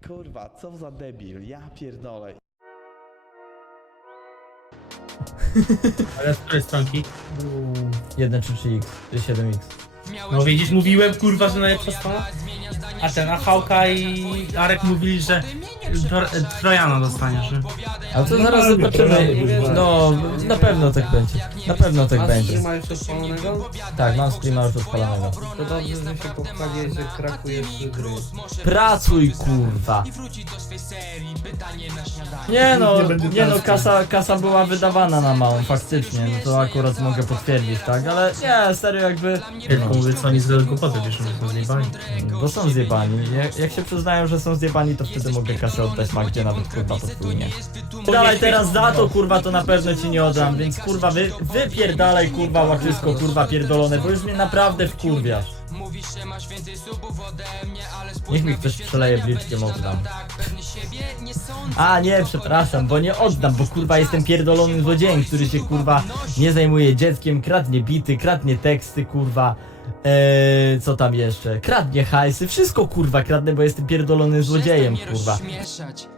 Kurwa, co za debil, ja pierdolę. Ale z której stronki? 1 czy 3x, czy 7x. No widzisz, mówiłem kurwa, że najlepsza strona. A Hałka i Arek mówili, że Trojana dostaniesz, że... Ale to zaraz zobaczymy. No, na pewno tak będzie. Na pewno tak będzie. Ma już odpalonego? Tak, mam streama już odpalonego. To dobrze, że się pochwaliłeś, że krakujesz gry. Pracuj, kurwa. Nie no, kasa była wydawana na małą, faktycznie, no to akurat mogę potwierdzić, tak, ale nie, serio jakby, Tylko mówię, co oni zrobią głupoty, wiesz, że są zjebani. bo są zjebani, jak się przyznają, że są zjebani, to wtedy mogę kasę oddać Magdzie nawet kurwa podwójnie. Dalej teraz za to kurwa to na pewno ci nie oddam, więc kurwa wypierdalaj kurwa łaczysko kurwa pierdolone, bo już mnie naprawdę wkurwiasz. Niech mi ktoś przeleje bliczkiem, oddam. A nie, przepraszam, bo nie oddam, bo kurwa jestem pierdolonym złodziejem, który się kurwa nie zajmuje dzieckiem, kradnie bity, kradnie teksty kurwa. Co tam jeszcze? Kradnie hajsy, wszystko kurwa kradnę, bo jestem pierdolonym złodziejem kurwa.